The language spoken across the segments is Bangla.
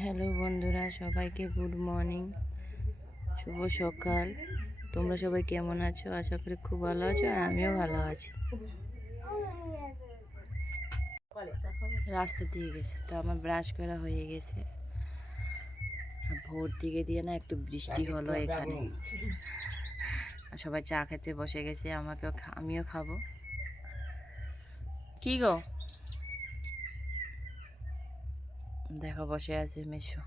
হ্যালো বন্ধুরা, সবাইকে গুড মর্নিং। শুভ সকাল। তোমরা সবাই কেমন আছো? আশা করি খুব ভালো আছো আর আমিও ভালো আছি। রাস্তা দিয়ে গেছে, তো আমার ব্রাশ করা হয়ে গেছে। ভোর দিকে দিয়ে না একটু বৃষ্টি হলো এখানে। সবাই চা খেতে বসে গেছে, আমাকেও আমিও খাব। কি গো? দেখো বসে আছে মেশো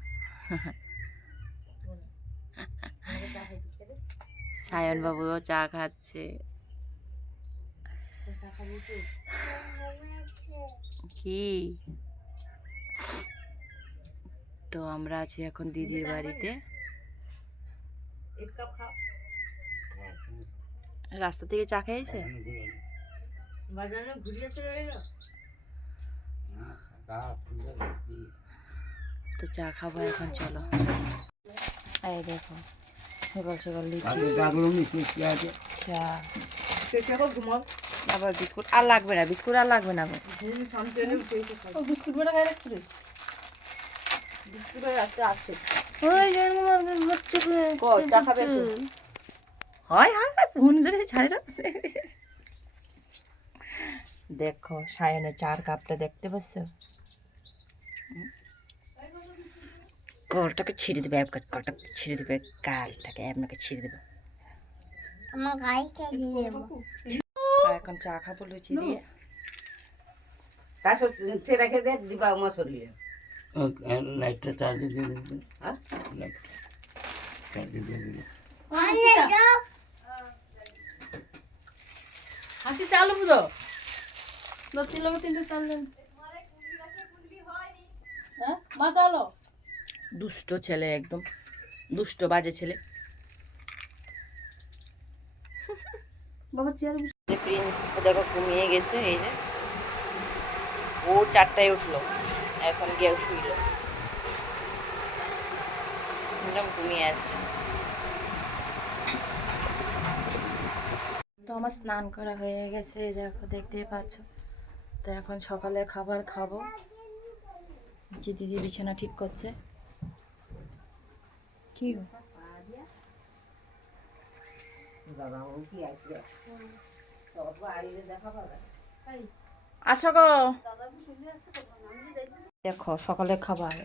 সায়ন বাবুও চা খাচ্ছে কি তো আমরা আছি এখন দিদির বাড়িতে রাস্তা থেকে চা খেয়েছে তো চা খাব এখন চলো। এই দেখো সকাল সকাল লিচি। চা। আবার বিস্কুট আর লাগবে না বিস্কুট আর লাগবে না গো। ওই যে আমার বাচ্চাকে চা খাবে হয় ফোন ধরে ছাড়ে দেখো সায়নের চার কাপটা দেখতে পাচ্ছ? কলটাকে ছিঁড়ে দেবে এক কলটা ছিঁড়ে দেবে গালটাকে আপনাকে ছিঁড়ে দেবে। এখন চা খাব লুচি দিয়ে। রেখে দে দিবা আমার শরীরে। লাইটটা চার্জে দিয়ে দিন লাইট চার্জে দিয়ে দিন হাসি চালু বুঝো দত্তি লোক তিনটে চাল হ্যাঁ মা চালো। দুষ্ট ছেলে একদম দুষ্ট বাজে ছেলে। বাবা চেয়ার দেখো ঘুমিয়ে গেছে এই যে। ও চারটায় উঠল এখন গিয়ে শুইল। একদম ঘুমিয়ে আছে। তো আমার স্নান করা হয়ে গেছে দেখো দেখতেই পাচ্ছ। তো এখন সকালে খাবার খাব। যে দিদি বিছানা ঠিক করছে। কি? আসো গো। দেখো সকালে খাবার।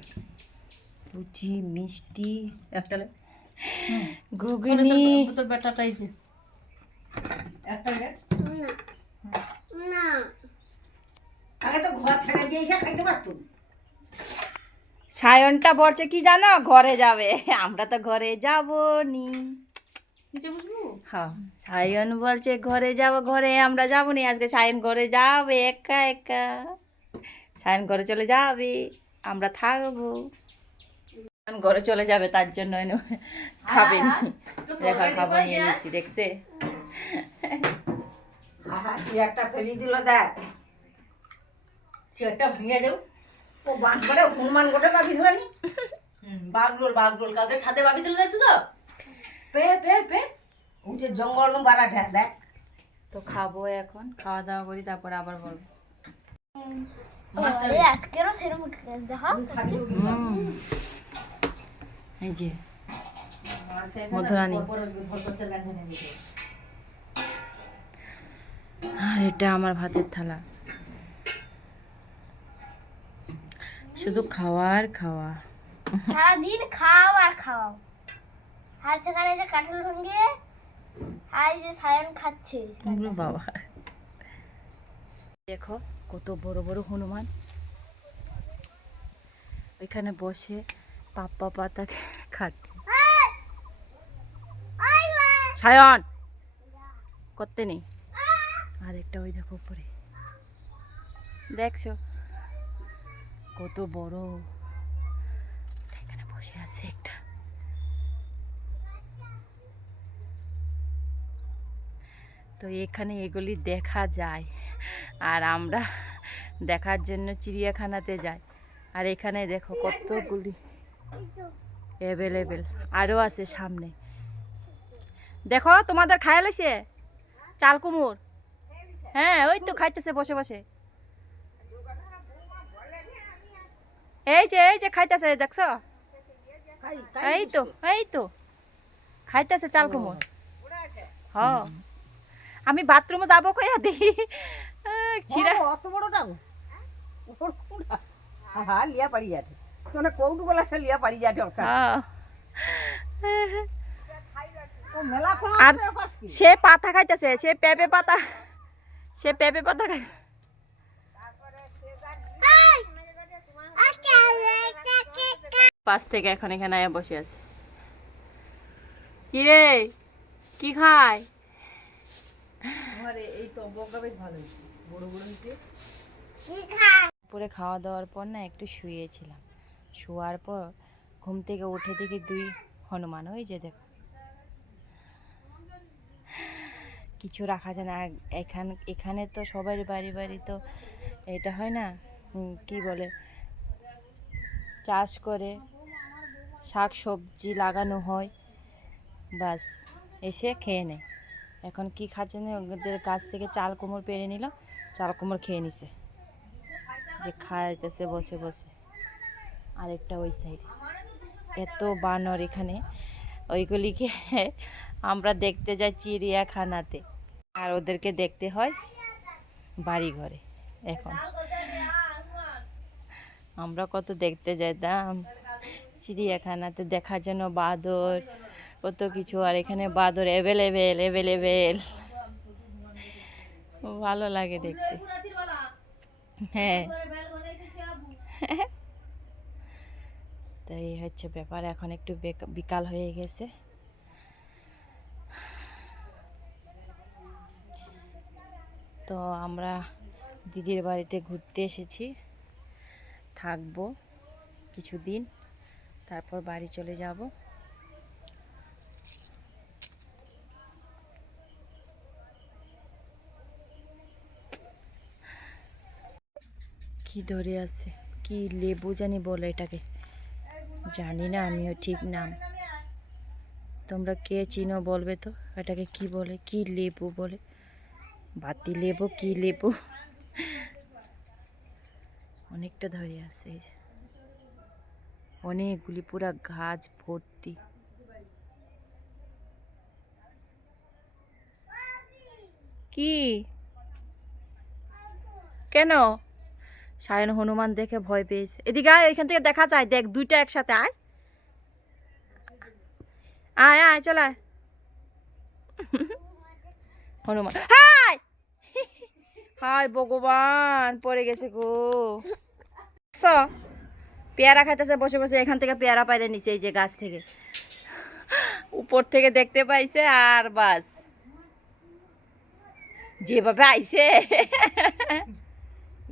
লুচি মিষ্টি একটা ঘুগনি। তোর বেটাটাই যে। একটা না। আগে তো ঘর ছেড়ে দিয়ে এসে খাইতে পারতুম। সায়নটা বলছে কি জানো? ঘরে যাবে। আমরা তো ঘরে যাব নি হ্যাঁ সায়ন বলছে ঘরে যাব ঘরে আমরা যাব নি আজকে সায়ন ঘরে যাবে একা একা। সায়ন ঘরে চলে যাবে আমরা থাকব। ঘরে চলে যাবে তার জন্য খাবে নি দেখো খাবার নিয়ে নিচ্ছি দেখছে? চেয়ারটা ফেলি দিল দেখ। চেয়ারটা ভেঙে যাও ও বান করে হনুমান গোটে পাবি ধরানি বাগরোল বাগরোল কালকে ছাদে ভাবি তুলে যাচ্ছ তো? Pay pay pay. ও যে জঙ্গল বাড়া ঢেক দেখ। তো খাব এখন খাওয়া দাওয়া করি তারপর আবার বলব। আজকেরও সেরকম দেখা এই যে মধুরানী। আর এটা আমার ভাতের থালা। শুধু খাওয়ার খাওয়া। সারাদিন খাও আর খাও। আর সেখানে যে কাঁঠাল ভেঙে আর যে সায়ন খাচ্ছে বাবা। দেখো কত বড় বড় হনুমান। ওইখানে বসে পাপ্পা পাতা খাচ্ছে। সায়ন করতে নেই। আর একটা ওই দেখো উপরে। দেখছ? কত বড়। এখানে বসে আছে একটা। তো এখানে এগুলি দেখা যায়। আর আমরা দেখার জন্য চিড়িয়াখানাতে যাই। আর এখানে দেখো কতগুলি অ্যাভেলেবেল আরও আছে সামনে। দেখো, তোমাদের খায়া লাইছে? চাল কুমুর? হ্যাঁ ওই তো খাইতেছে, বসে বসে। এই যে এই যে খাইতেছে দেখছ এই তো এই তো খাইতেছে চাল কুমড় হ আমি বাথরুমে যাব কইয়া দেখি আহ, ছিড়া অত বড়টা হ্যাঁ লিয়া পারি যাতে তোনে কৌটু বলা সে লিয়া পারি যাতে হ্যাঁ। আর সে পাতা খাইতেছে সে পেঁপে পাতা সে পেঁপে পাতা খাই পাশ থেকে এখন এখানে আয়া বসে আছে। কি রে কি খায় এই বেশ ভালো বড় বড় হয়েছে। পরে খাওয়া দাওয়ার পর না একটু শুয়েছিলাম। শোয়ার পর ঘুম থেকে উঠে দেখি দুই হনুমান ওই যে দেখো। কিছু রাখা যায় না। এখান এখানে তো সবার বাড়ি বাড়ি তো এটা হয় না কি বলে চাষ করে শাক সবজি লাগানো হয় বাস এসে খেয়ে নেয়। এখন কি খাচ্ছে না, ওদের গাছ থেকে চাল কুমড় পেরে নিল, চাল কুমড় খেয়ে নিছে। যে খাইতেছে, বসে বসে। আরেকটা ওই সাইড এত বানর এখানে। ওইগুলিকে আমরা দেখতে যাই চিড়িয়াখানাতে। আর ওদেরকে দেখতে হয় বাড়ি ঘরে এখন। আমরা কত দেখতে যেতাম চিড়িয়াখানাতে দেখার জন্য বাদর, কত কিছু। আর এখানে বাদর অ্যাভেলেবেল অ্যাভেলেবেল ভালো লাগে দেখতে। হ্যাঁ। তো এই হচ্ছে ব্যাপার, এখন একটু বেক- বিকাল হয়ে গেছে। তো আমরা দিদির বাড়িতে ঘুরতে এসেছি। থাকব কিছুদিন। তারপর বাড়ি চলে যাব। কি ধরে আছে? কি লেবু জানি বলে এটাকে। জানি না, আমিও ঠিক নাম। তোমরা কে চিনো বলবে তো? এটাকে কি বলে? কি লেবু বলে? বাতি লেবু, কি লেবু? অনেকটা ধরে আছে এই যে। অনেকগুলি, পুরা গাছ ভর্তি। কি? কেন? সায়ন হনুমান দেখে ভয় পেয়েছে। এদিকে আয়, এখান থেকে দেখা যায়, দেখ, দুইটা একসাথে, আয়। আয় আয়, চল, আয়। হনুমান, হাই! হাই, ভগবান, পড়ে গেছে গো। পেয়ারা খাইতেছে, বসে বসে এখান থেকে পেয়ারা পাইলে নিচে এই যে গাছ থেকে। উপর থেকে দেখতে পাইছে আর বাস। যেভাবে আইছে।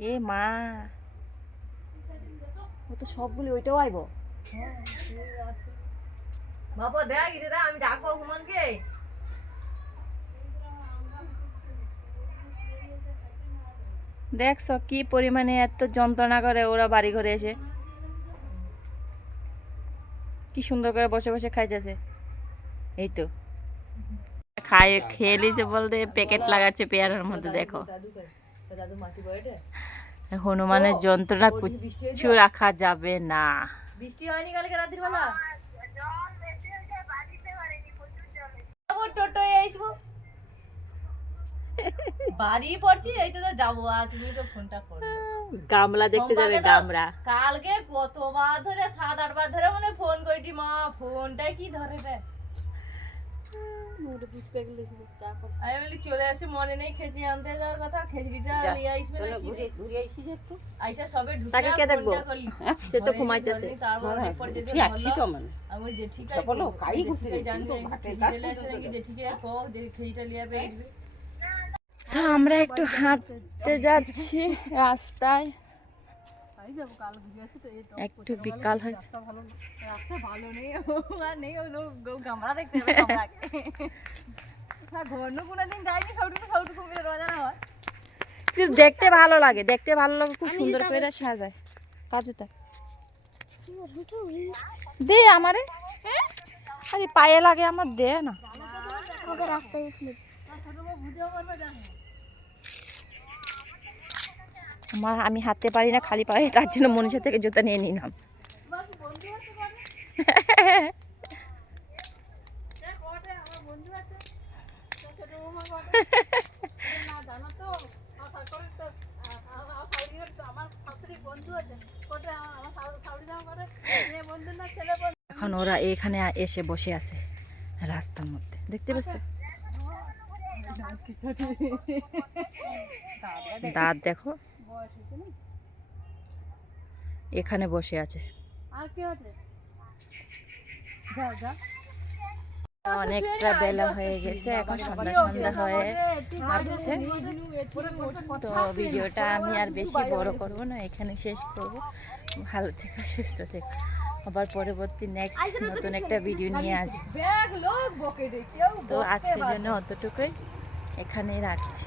এ মা। ও তো সবগুলি ওইটাও আইব। দেখ দেখছ কি পরিমাণে এত যন্ত্রণা করে ওরা বাড়ি ঘরে এসে। কি সুন্দর করে বসে বসে খাইতেছে। এই তো। খাই খেয়ে বলতে প্যাকেট লাগাচ্ছে পেয়ারার মধ্যে দেখো। হনুমানের যন্ত্রণা কিচ্ছু রাখা যাবে না। বৃষ্টি হয়নি কালকে রাতের বেলা? আসব। বাড়ি পড়ছি এই তো যাব আর তুমি তো ফোনটা করো। গামলা দেখতে যাবে গামলা কালকে কতবার ধরে সাত আটবার ধরে মানে ফোন করিটি মা ফোনটা কি ধরে রে আমি বলি চলে আসি মনে নেই খেজড়ি আনতে যাওয়ার কথা খেজড়িটা নিয়ে আসবে তোনে ঘুরে ঘুরে আইছি যে একটু আইসা সবে ঢুকে তাকে কে দেখব? ফোনটা করি। হ্যাঁ, সে তো ঘুমাইতেছে জলদি তারপর হ্যাঁ, এরপর যেতে তো মানে আমি বলি, জেঠিকাই সকলেও বলব, কাই ঘুরতে জেঠিকাই যাচ্ছি, ঘাটে চলে আসে করতে নাকি, যাবে। জেঠিকাই কক, যে খেজড়িটা লিয়ে পেয়ে আসবে। তো আমরা একটু হাঁটতে যাচ্ছি রাস্তায়। একটু বিকাল হয়। দেখতে হয় ভালো লাগে দেখতে ভালো লাগে খুব সুন্দর করে সাজায়। কাজুটা। দে আমারে। আরে পায়ে লাগে আমার দে না। আমার আমি হাঁটতে পারি না, খালি পায়ে, তার জন্য মনীষা থেকে জুতা নিয়ে নিলাম। এখন ওরা এখানে এসে বসে আছে, রাস্তার মধ্যে। দেখতে পাচ্ছ? দাঁত দেখো। এখানে বসে আছে। অনেকটা বেলা হয়ে গেছে এখন সন্ধ্যা সন্ধ্যা হয়ে আসছে তো ভিডিওটা আমি আর বেশি বড় করব না এখানে শেষ করব। ভালো থেকো সুস্থ থেকো। আবার পরবর্তী নেক্সট নতুন একটা ভিডিও নিয়ে আসব। তো আজকের জন্য অতটুকুই এখানেই রাখছি।